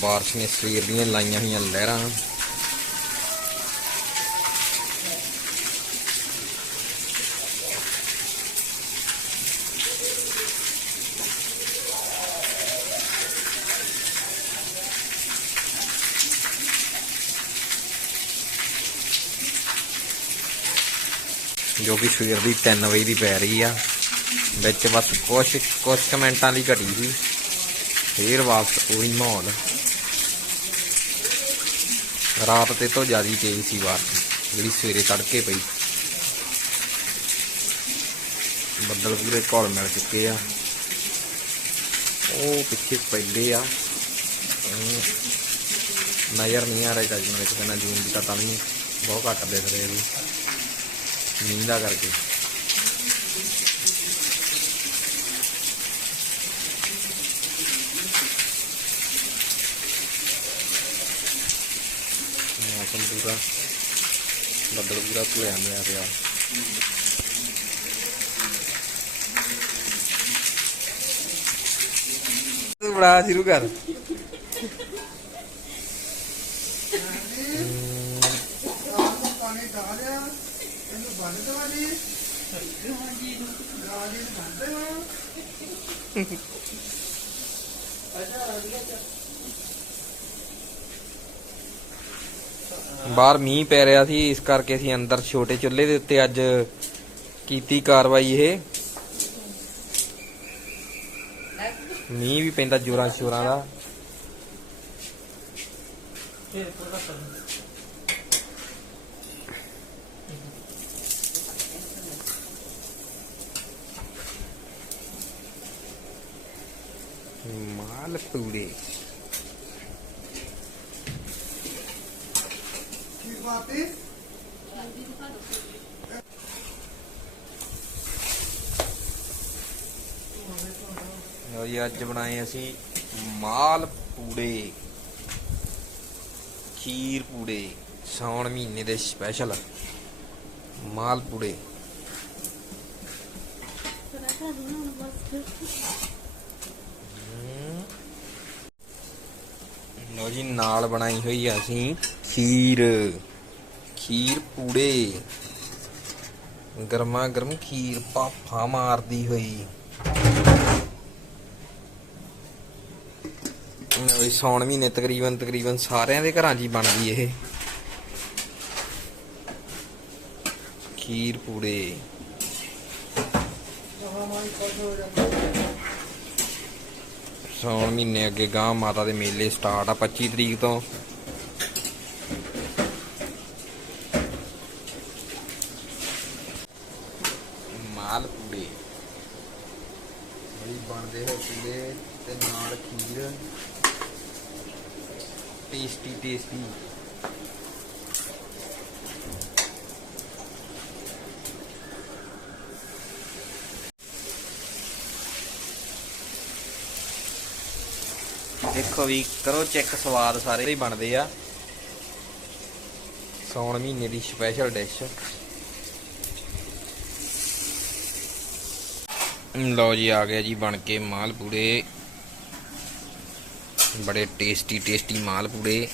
ਬਾਰਿਸ਼ ਨੇ ਸਵੇਰ ਦੀਆਂ ਲਾਈਆਂ ਹੋਈਆਂ ਲਹਿਰਾਂ। ਜੋ ਕਿ ਸਵੇਰ ਦੀ 3 ਵਜੇ ਦੀ ਪੈ ਰਹੀ ਆ, ਵਿੱਚ ਬਸ ਕੁਛ ਕੁਛ ਕੁ ਮਿੰਟਾਂ ਲਈ ਘਟੀ ਸੀ। ਫੇਰ ਵਾਪਸ ਉਹੀ ਮਾਹੌਲ। ਰਾਤ ਤੇ ਤੋਂ ਜ਼ਿਆਦਾ ਤੇਜ਼ ਸੀ ਬਾਰਿਸ਼ ਜਿਹੜੀ ਸਵੇਰੇ ਤੜਕੇ ਪਈ। ਬੱਦਲ ਪੂਰੇ ਘੋਲ ਮਿਲ ਚੁੱਕੇ ਆ। ਉਹ ਪਿੱਛੇ ਪੈਂਦੇ ਆ। ਹਮ, ਨਜ਼ਰ ਨਹੀਂ ਆ ਰਿਹਾ ਜੱਜ ਨੂੰ ਵਿੱਚ ਕਹਿੰਦਾ ਜੂਨ ਦੀ ਤਾਂ ਤਾਂ ਵੀ ਬਹੁਤ ਘੱਟ ਦਿਖ ਰਹੇ ਵੀ ਮੀਂਹ ਕਰਕੇ। ਪੂਰਾ ਬੱਦਲ ਪੂਰਾ ਧੁਲਿਆ ਹੋਇਆ ਪਿਆ। ਤੂੰ ਬੜਾ ਸ਼ੁਰੂ ਕਰ। ਪਾਣੀ ਬਾਹਰ ਮੀਂਹ ਪੈ ਰਿਹਾ ਸੀ, ਇਸ ਕਰਕੇ ਅਸੀਂ ਅੰਦਰ ਛੋਟੇ ਚੁੱਲ੍ਹੇ ਦੇ ਉੱਤੇ ਅੱਜ ਕੀਤੀ ਕਾਰਵਾਈ ਇਹ। ਮੀਂਹ ਵੀ ਪੈਂਦਾ ਜੋਰਾਂ ਸ਼ੋਰਾਂ ਦਾ। ਮਾਲ ਪੂੜੇ ਕੀ ਬਾਤੀ ਜੀ, ਅੱਜ ਬਣਾਏ ਅਸੀਂ ਮਾਲ ਪੂੜੇ। ਖੀਰ ਪੂੜੇ, ਸਾਉਣ ਮਹੀਨੇ ਦੇ ਸਪੈਸ਼ਲ ਮਾਲ ਪੂੜੇ। ਲਓ ਜੀ, ਨਾਲ ਬਣਾਈ ਹੋਈ ਆ ਅਸੀਂ ਖੀਰ। ਖੀਰ ਪੂੜੇ। ਗਰਮਾ ਗਰਮ ਖੀਰ ਪਾਫਾ ਮਾਰਦੀ ਹੋਈ। ਨਵੇਂ ਸੌਣ ਮਹੀਨੇ ਤਕਰੀਬਨ ਤਕਰੀਬਨ ਸਾਰਿਆਂ ਦੇ ਘਰਾਂ 'ਚ ਹੀ ਬਣਦੀ ਇਹ। ਖੀਰ ਪੂੜੇ। ਜਹਾਂ ਸੌਣ ਮਹੀਨੇ ਅੱਗੇ ਗਾਂ ਮਾਤਾ ਦੇ ਮੇਲੇ ਸਟਾਰਟ ਆ 25 ਤਰੀਕ ਤੋਂ ਮਾਲ ਪੂੜੇ ਬੜੀ ਬਣਦੇ ਹੋ ਪੂੜੇ ਤੇ ਨਾਲ ਖੀਰ। ਟੇਸਟੀ ਟੇਸਟੀ ਦੇਖੋ ਵੀ ਕਰੋ ਚੈੱਕ ਸਵਾਦ ਸਾਰੇ ਹੀ ਬਣਦੇ ਆ। ਸੌਣ ਮਹੀਨੇ ਦੀ ਸਪੈਸ਼ਲ ਡਿਸ਼ ਲਓ ਜੀ ਆ ਗਿਆ ਜੀ ਬਣ ਕੇ ਮਾਲ ਪੂੜੇ। ਬੜੇ ਟੇਸਟੀ ਟੇਸਟੀ ਮਾਲ ਪੂੜੇ।